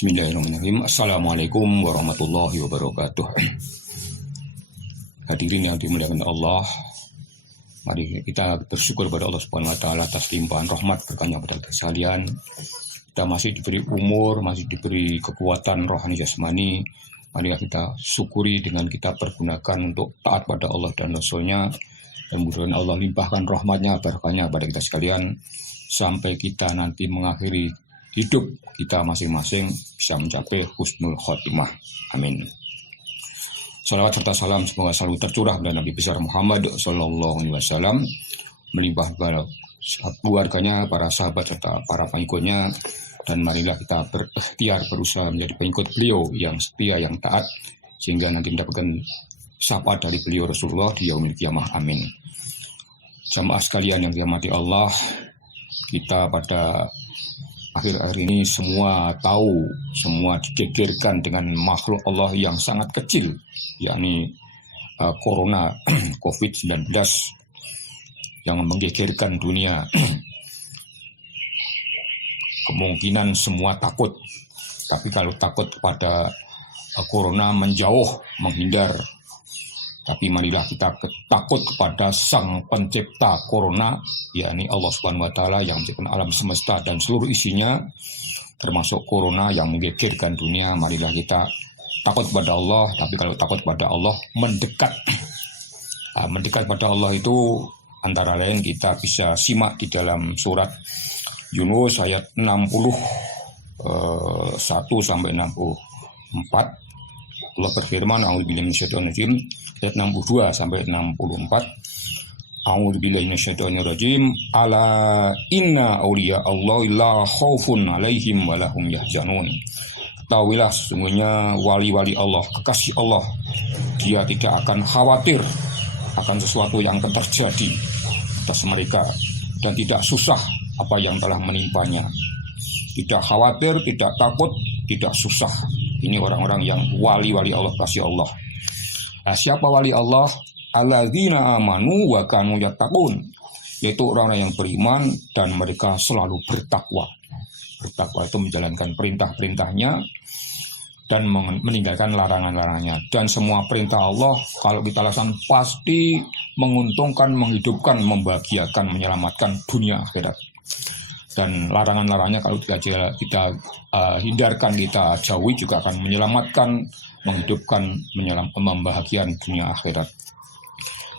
Bismillahirrahmanirrahim. Assalamualaikum warahmatullahi wabarakatuh. Hadirin yang dimuliakan Allah, mari kita bersyukur kepada Allah Subhanahu wa taala atas limpahan rahmat berkahnya pada kita sekalian. Kita masih diberi umur, masih diberi kekuatan rohani jasmani. Mari kita syukuri dengan kita pergunakan untuk taat pada Allah dan Rasul-Nya. Dan mudah-mudahan Allah limpahkan rahmatnya, berkahnya pada kita sekalian sampai kita nanti mengakhiri hidup kita masing-masing bisa mencapai husnul khotimah. Amin. Salawat serta salam semoga selalu tercurah kepada Nabi besar Muhammad Sallallahu Alaihi Wasallam, melimpah kepada keluarganya, para sahabat serta para pengikutnya, dan marilah kita berikhtiar berusaha menjadi pengikut beliau yang setia, yang taat, sehingga nanti mendapatkan syafaat dari beliau Rasulullah di yaumil qiyamah. Amin. Jamaah sekalian yang dirahmati Allah, kita pada akhir-akhir ini semua tahu, semua digegerkan dengan makhluk Allah yang sangat kecil, yakni Corona COVID-19 yang menggegerkan dunia. Kemungkinan semua takut, tapi kalau takut kepada Corona menjauh, menghindar. Tapi marilah kita takut kepada sang pencipta Corona, yakni Allah Subhanahu wa taala yang menciptakan alam semesta dan seluruh isinya, termasuk Corona yang menggegerkan dunia. Marilah kita takut kepada Allah, tapi kalau takut kepada Allah mendekat. Mendekat pada Allah itu antara lain kita bisa simak di dalam surat Yunus ayat 61 sampai 64. Allah berfirman, a'udzubillahi minasyaitonirrajim, ayat 62 sampai 64. A'udzubillahi minasyaitonirrajim. Ala inna auliya Allahi la khaufun 'alaihim wa lahum yahzanun. Ketahuilah sesungguhnya wali-wali Allah, kekasih Allah, dia tidak akan khawatir akan sesuatu yang akan terjadi atas mereka, dan tidak susah apa yang telah menimpanya. Tidak khawatir, tidak takut, tidak susah. Ini orang-orang yang wali-wali Allah, kasih Allah. Siapa wali Allah? Alladzina amanu wa kanu yattaqun. Yaitu orang-orang yang beriman dan mereka selalu bertakwa. Bertakwa itu menjalankan perintah-perintahnya dan meninggalkan larangan-larangannya. Dan semua perintah Allah kalau kita laksanakan pasti menguntungkan, menghidupkan, membahagiakan, menyelamatkan dunia akhirat. Dan larangan-larangannya kalau kita hindarkan, kita jauhi, juga akan menyelamatkan, menghidupkan, membahagiakan dunia akhirat.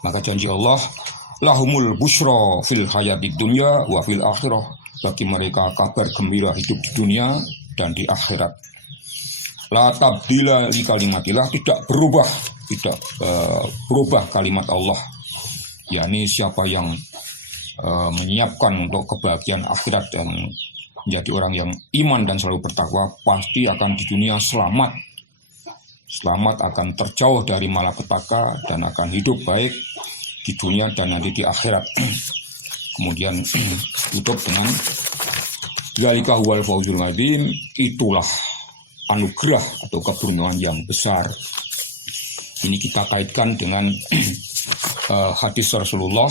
Maka janji Allah, lahumul busyra fil hayatid dunya wa fil akhirah. Bagi mereka kabar gembira hidup di dunia dan di akhirat. La tabdila li kalimatillah, tidak berubah kalimat Allah. Yakni siapa yang menyiapkan untuk kebahagiaan akhirat dan menjadi orang yang iman dan selalu bertakwa, pasti akan di dunia selamat, akan terjauh dari malapetaka dan akan hidup baik di dunia dan nanti di akhirat. Kemudian tutup dengan dzalika huwal fawzul adzim, itulah anugerah atau keberuntungan yang besar. Ini kita kaitkan dengan hadis Rasulullah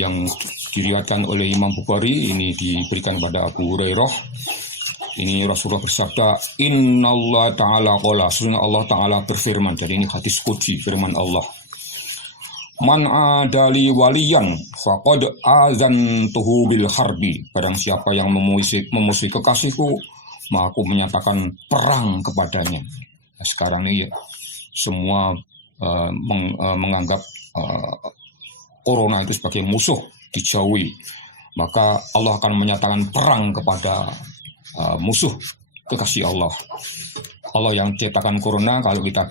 yang diriwayatkan oleh Imam Bukhari, ini diberikan pada Abu Hurairah. Ini Rasulullah bersabda, Innallaha ta'ala qala, sesungguhnya Allah Ta'ala berfirman. Jadi ini hadis qudsi, firman Allah. Man adali waliyan faqad azantuhu bil harbi. Barang siapa yang memusuhi kekasihku, maka aku menyatakan perang kepadanya. Nah, sekarang ini semua menganggap Corona itu sebagai musuh, dijauhi. Maka Allah akan menyatakan perang kepada musuh kekasih Allah. Allah yang ciptakan Corona, kalau kita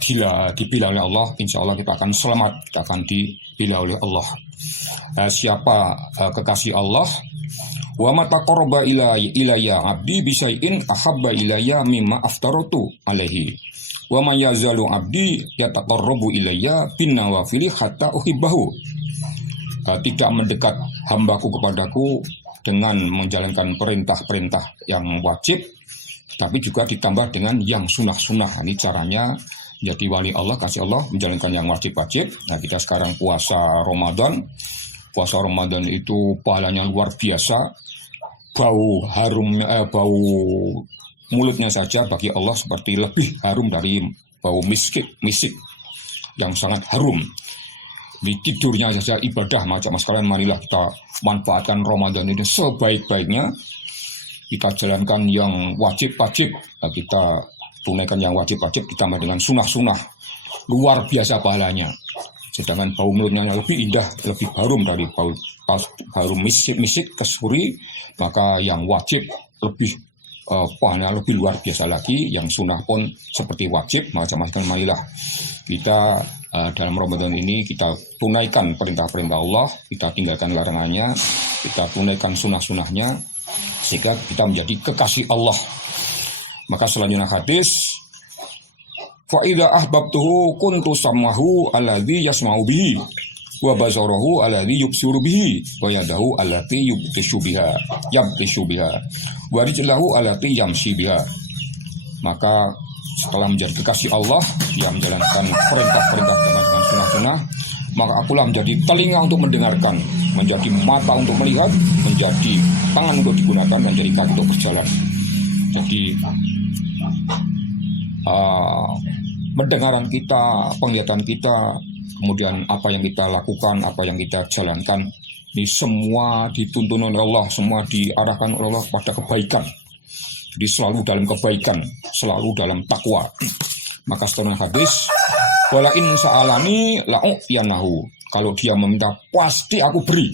dibela oleh Allah, insya Allah kita akan selamat, kita akan dibela oleh Allah. Siapa kekasih Allah? Wa ma taqarraba ilayya 'abdi bi syai'in ahabba ilayya mimma aftaratu alaihi. Wa ma yazalu 'abdi yataqarrabu ilayya bin nawafili hatta uhibbahu. Tidak mendekat hambaku kepadaku dengan menjalankan perintah-perintah yang wajib, tapi juga ditambah dengan yang sunnah-sunnah. Ini caranya jadi wali Allah, kasih Allah, menjalankan yang wajib-wajib. Nah, kita sekarang puasa Ramadan. Puasa Ramadan itu pahalanya luar biasa. Bau mulutnya saja bagi Allah seperti lebih harum dari bau misik yang sangat harum. Di tidurnya saja ibadah, macam sekalian, marilah kita manfaatkan Ramadan ini sebaik-baiknya. Kita jalankan yang wajib-wajib, kita tunaikan yang wajib-wajib, ditambah dengan sunnah-sunnah. Luar biasa pahalanya. Sedangkan bau mulutnya lebih indah, lebih harum dari bau misik kesuri, maka yang wajib lebih pahalanya lebih luar biasa lagi. Yang sunnah pun seperti wajib, macam-macam. Marilah kita dalam Ramadan ini kita tunaikan perintah-perintah Allah, kita tinggalkan larangannya, kita tunaikan sunnah-sunnahnya, sehingga kita menjadi kekasih Allah. Maka selanjutnya hadis, fa idza ahbabtuhu kuntu sam'ahu alladzi yasma'u bihi wa basarahu alladzi yubsiru bihi wa yadahu allati yabtishu biha wa rijluhu allati yamshi biha. Maka setelah menjadi kekasih Allah, dia menjalankan perintah-perintah dengan sunnah-sunnah, maka akulah menjadi telinga untuk mendengarkan, menjadi mata untuk melihat, menjadi tangan untuk digunakan, dan jadi kaki untuk berjalan. Jadi pendengaran kita, penglihatan kita, kemudian apa yang kita lakukan, apa yang kita jalankan, ini semua dituntun oleh Allah, semua diarahkan oleh Allah pada kebaikan. Jadi selalu dalam kebaikan, selalu dalam takwa. Maka setelah hadis, wala in sa'alani la'u'yanahu. Kalau dia meminta, pasti aku beri.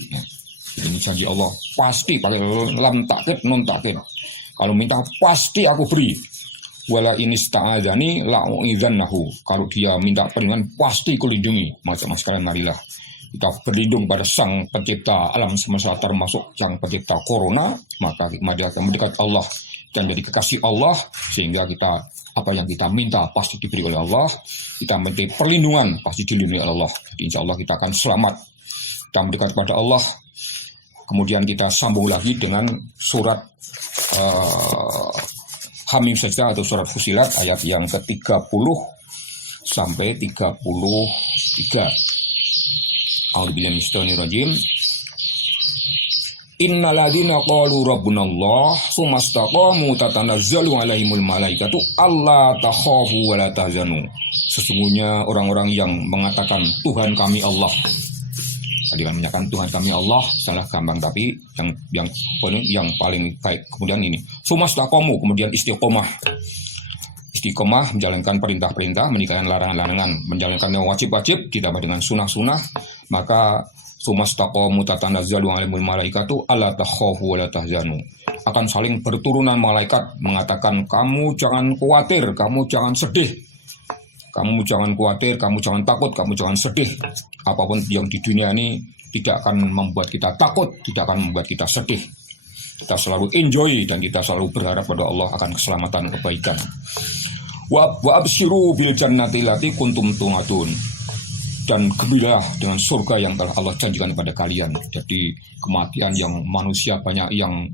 Ini janji Allah, pasti, pakai lam takkid, nun takkid. Kalau minta, pasti aku beri. Wala in ista'adzani la'u'idhannahu. Kalau dia minta perlindungan, pasti aku lindungi. Macam sekalian, marilah kita berlindung pada Sang Pencipta alam semesta, termasuk Sang Pencipta Corona. Maka marilah kita mendekat Allah dan jadi kekasih Allah, sehingga kita apa yang kita minta pasti diberi oleh Allah. Kita minta perlindungan pasti dilindungi oleh Allah. Jadi insya Allah kita akan selamat. Kita mendekat pada Allah. Kemudian kita sambung lagi dengan surat Hamim Sajdah atau surat Fusilat ayat yang ke-30 sampai 33. A'udzubillahi minasyaitonirrajim. Innalladzina qalu rabbunallah tsumastaqamu tatanazzalu alaihimul malaikatu alla takhafu wa la tahzanu. Sesungguhnya orang-orang yang mengatakan Tuhan kami Allah. Tadi kan menyatakan Tuhan kami Allah, salah gampang, tapi yang paling baik. Kemudian ini tsumastaqamu, kemudian istiqomah. Istiqomah menjalankan perintah-perintah, meninggalkan larangan-larangan, menjalankan yang wajib-wajib ditambah dengan sunnah-sunnah, maka tsumastaqamu tatanazzalu alaihimul malaikatu alla takhafu wa la tahzanu. Akan saling berturunan malaikat mengatakan, kamu jangan khawatir, kamu jangan sedih. Kamu jangan khawatir, kamu jangan takut, kamu jangan sedih. Apapun yang di dunia ini tidak akan membuat kita takut, tidak akan membuat kita sedih. Kita selalu enjoy dan kita selalu berharap pada Allah akan keselamatan, kebaikan. Wa absyiru bil jannati allati kuntum tu'adun. Dan gembiralah dengan surga yang telah Allah janjikan kepada kalian. Jadi kematian yang manusia banyak yang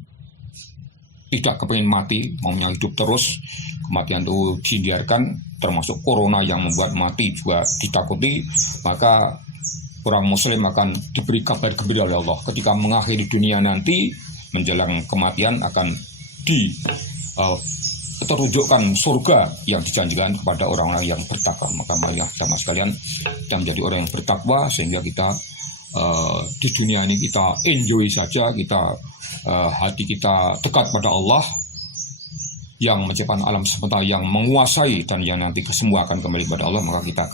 tidak kepingin mati, maunya hidup terus. Kematian itu dihindarkan, termasuk corona yang membuat mati juga ditakuti. Maka orang muslim akan diberi kabar gembira oleh Allah. Ketika mengakhiri dunia nanti, menjelang kematian akan terunjukkan surga yang dijanjikan kepada orang-orang yang bertakwa. Maka marilah sama sekalian kita menjadi orang yang bertakwa, sehingga kita di dunia ini kita enjoy saja, kita hati kita dekat pada Allah yang menciptakan alam semesta, yang menguasai, dan yang nanti semua akan kembali kepada Allah. Maka kita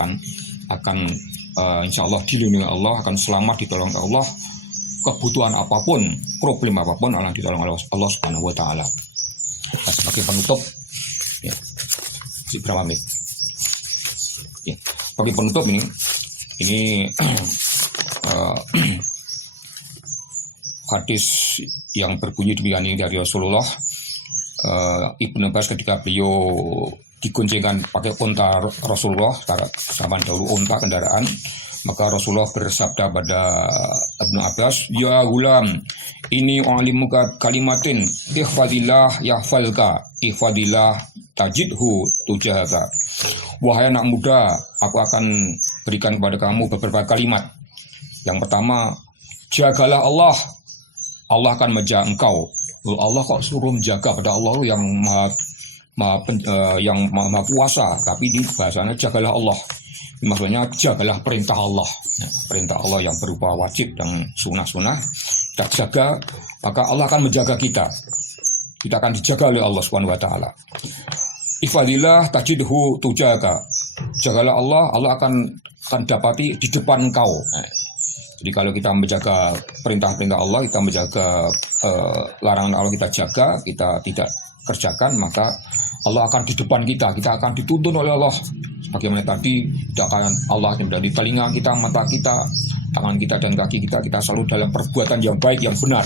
akan insya Allah dilindungi Allah, akan selamat, ditolong oleh Allah. Kebutuhan apapun, problem apapun, akan ditolong oleh Allah Subhanahu wa Ta'ala. Sebagai penutup, ya, berapa menit? Ya, sebagai penutup ini hadis yang berbunyi demikian ini dari Rasulullah. Ibnu Abbas ketika beliau digoncengkan pakai unta Rasulullah, zaman dahulu unta kendaraan, maka Rasulullah bersabda pada Ibnu Abbas, ya gulam, ini u'allimuka kalimatin, ihfadillah yahfazka, ihfadillah tajidhu tujahaka. Wahai anak muda, aku akan berikan kepada kamu beberapa kalimat. Yang pertama, jagalah Allah, Allah akan menjaga engkau. Allah kok suruh menjaga, pada Allah yang maha yang maha kuasa, tapi di bahasanya jagalah Allah. Maksudnya jagalah perintah Allah. Perintah Allah yang berupa wajib dan sunnah-sunnah kita jaga, maka Allah akan menjaga kita. Kita akan dijaga oleh Allah Subhanahu wa taala. Ifadillah tajidhu tujaga. Jagalah Allah, Allah akan dapati di depan engkau. Jadi kalau kita menjaga perintah-perintah Allah, kita menjaga larangan Allah, kita jaga, kita tidak kerjakan, maka Allah akan di depan kita akan dituntun oleh Allah. Bagaimana tadi, Allah akan menjadi telinga kita, mata kita, tangan kita dan kaki kita selalu dalam perbuatan yang baik, yang benar.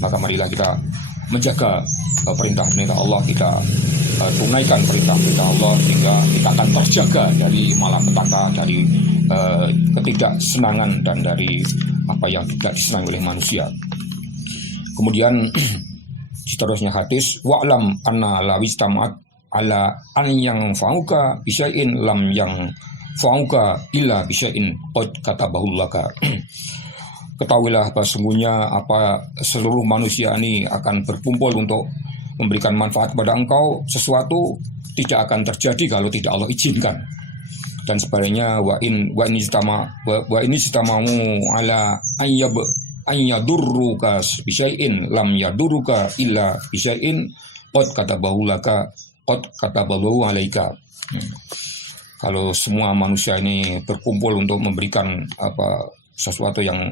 Maka marilah kita menjaga perintah-perintah Allah, kita tunaikan perintah-perintah Allah, sehingga kita akan terjaga dari malapetaka, dari ketidaksenangan dan dari apa yang tidak disenangi oleh manusia. Kemudian seterusnya hadis, wa'lam anna lawistama'at ala an yang fauka bisya'in lam yang fauka illa bisya'in qad katabahu laka. Ketahuilah bahwa sesungguhnya seluruh manusia ini akan berkumpul untuk memberikan manfaat kepada engkau, sesuatu tidak akan terjadi kalau tidak Allah izinkan. Dan sebaliknya wa ini istamamu ala an yadurruka bisya'in lam yadurruka illa bisya'in qad katabahu laka qad katabahu alaika. Kalau semua manusia ini berkumpul untuk memberikan sesuatu yang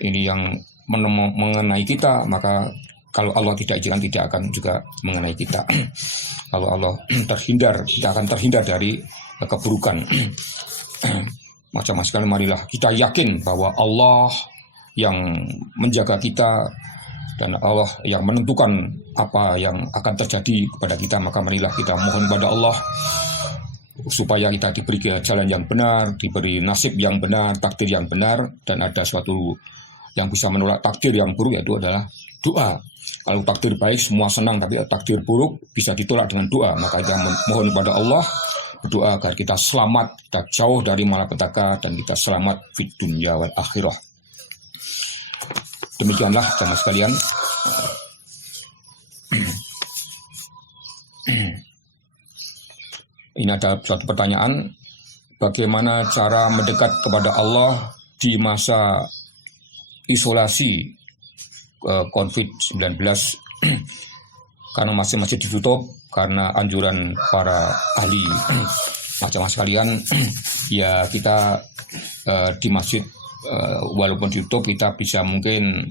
ini yang mengenai kita, maka kalau Allah tidak izinkan tidak akan juga mengenai kita. Kalau Allah kita akan terhindar dari keburukan. Macam sekali, marilah kita yakin bahwa Allah yang menjaga kita dan Allah yang menentukan apa yang akan terjadi kepada kita. Maka marilah kita mohon kepada Allah supaya kita diberi jalan yang benar, diberi nasib yang benar, takdir yang benar. Dan ada suatu yang bisa menolak takdir yang buruk, yaitu adalah doa. Kalau takdir baik semua senang, tapi takdir buruk bisa ditolak dengan doa. Maka kita mohon kepada Allah, berdoa agar kita selamat, kita jauh dari malapetaka, dan kita selamat fid dunya wal akhirah. Demikianlah jamaah sekalian. Ini ada suatu pertanyaan, bagaimana cara mendekat kepada Allah di masa isolasi COVID-19 karena masih ditutup karena anjuran para ahli. Macam sekalian, ya kita di masjid walaupun ditutup, kita bisa mungkin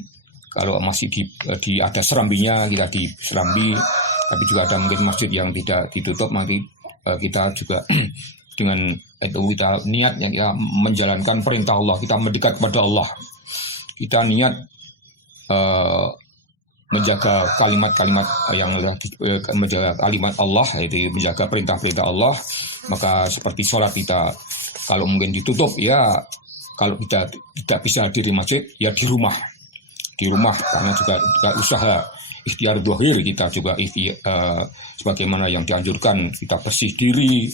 kalau masih di ada serambinya, kita di serambi. Tapi juga ada mungkin masjid yang tidak ditutup, nanti kita juga dengan itu kita niatnya kita menjalankan perintah Allah, kita mendekat kepada Allah, kita niat menjaga kalimat-kalimat yang menjaga kalimat Allah, yaitu menjaga perintah-perintah Allah. Maka seperti sholat kita, kalau mungkin ditutup, ya kalau kita tidak bisa hadir di masjid, ya di rumah karena juga usaha ikhtiar zahir kita juga sebagaimana yang dianjurkan, kita bersih diri,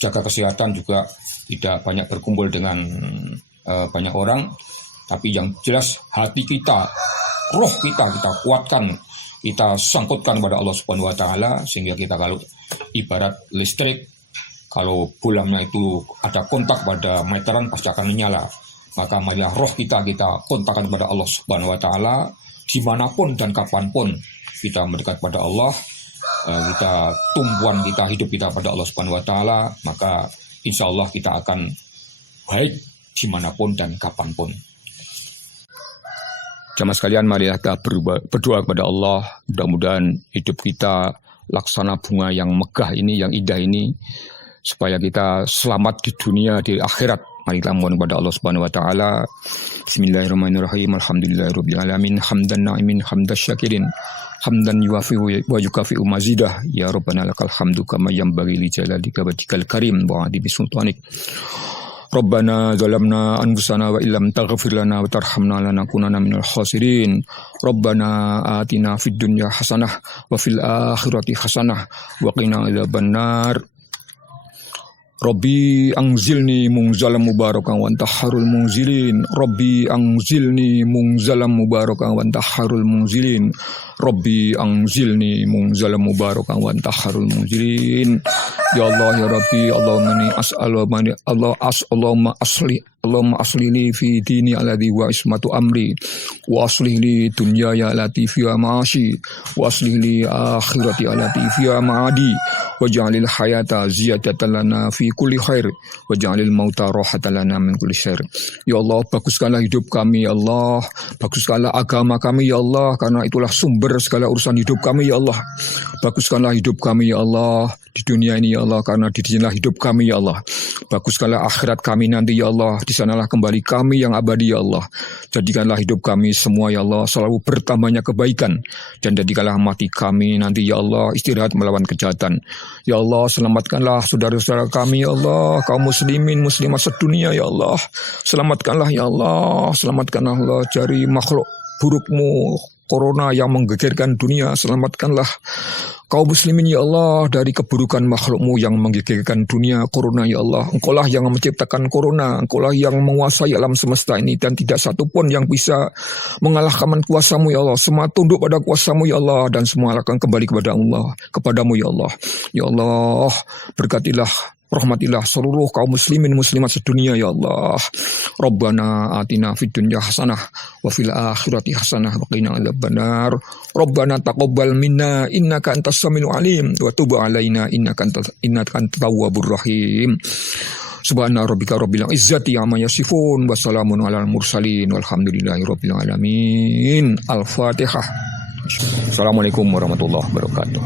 jaga kesehatan, juga tidak banyak berkumpul dengan banyak orang. Tapi yang jelas hati kita, roh kita kuatkan, kita sangkutkan kepada Allah Subhanahu wa taala, sehingga kita kalau ibarat listrik, kalau bolamnya itu ada kontak pada meteran pasti akan menyala. Maka marilah roh kita kontakkan kepada Allah Subhanahu wa taala dimanapun dan kapanpun. Kita mendekat pada Allah, kita tumpuan kita, hidup kita pada Allah Subhanahu wa taala, maka insya Allah kita akan baik dimanapun dan kapanpun. Jamaah sekalian, marilah kita berdoa kepada Allah, mudah-mudahan hidup kita laksana bunga yang megah ini, yang indah ini, supaya kita selamat di dunia, di akhirat. Mari kita mohon kepada Allah Subhanahu wa taala. Bismillahirrahmanirrahim. Alhamdulillahirabbil alamin. Hamdan na'imin, hamdas syakirin. Hamdan yuwafi wa yukafi'u mazidah. Ya Rabbana lakal hamdu kama yanbaghi li jalalika wajhikal karim wa 'adi bisultanik. Rabbana zalamna anfusana wa illam taghfir lana wa tarhamna lanakunanna minal khasirin. Rabbana atina fid dunya hasanah wa fil akhirati hasanah wa qina adzabannar. Rabbi anzilni munzalam mubarakan wa anta khairul munzilin. Rabbi anzilni munzalam mubarakan wa anta khairul munzilin. Rabbi anzilni munzalan mubarakan wa anta khairul munzilin. Ya Allah ya Rabbi, Allahumma aslih fi dini alladhi wa ismatu amri wa aslih li dunyaya allati fiha ma'ashi wa aslih li akhirati allati fiha ma'adi waj'alil hayata ziyadatan lana fi kulli khair waj'alil mauta rahatan lana min kulli syarr. Ya Allah, baguskanlah hidup kami ya Allah, baguskanlah agama kami ya Allah, karena itulah sumber segala urusan hidup kami ya Allah. Baguskanlah hidup kami ya Allah di dunia ini ya Allah, karena di sinilah hidup kami ya Allah. Baguskanlah akhirat kami nanti ya Allah, di sanalah kembali kami yang abadi ya Allah. Jadikanlah hidup kami semua ya Allah selalu bertambahnya kebaikan, dan jadikanlah mati kami nanti ya Allah istirahat melawan kejahatan. Ya Allah, selamatkanlah saudara-saudara kami ya Allah, kaum muslimin muslimat sedunia ya Allah. Selamatkanlah ya Allah, selamatkanlah Allah dari makhluk burukmu corona yang menggegerkan dunia. Selamatkanlah kaum muslimin ya Allah dari keburukan makhlukmu yang menggegerkan dunia, corona ya Allah. Engkaulah yang menciptakan corona, engkaulah yang menguasai alam semesta ini, dan tidak satu pun yang bisa mengalahkan kuasamu ya Allah. Semua tunduk pada kuasamu ya Allah, dan semua akan kembali kepada Allah, kepadamu ya Allah. Ya Allah, berkatilah, rahmatilah seluruh kaum muslimin muslimat sedunia ya Allah. Rabbana atina fid dunya hasanah wa fil akhirati hasanah wa qina adzabannar. Rabbana taqabbal minna innaka antas samiul alim wa tub alaina innaka antat tawwabur rahim. Subhana rabbika rabbil izzati amma yasifun wa salamun alal mursalin walhamdulillahi rabbil alamin. Al-Fatihah. Assalamualaikum warahmatullahi wabarakatuh.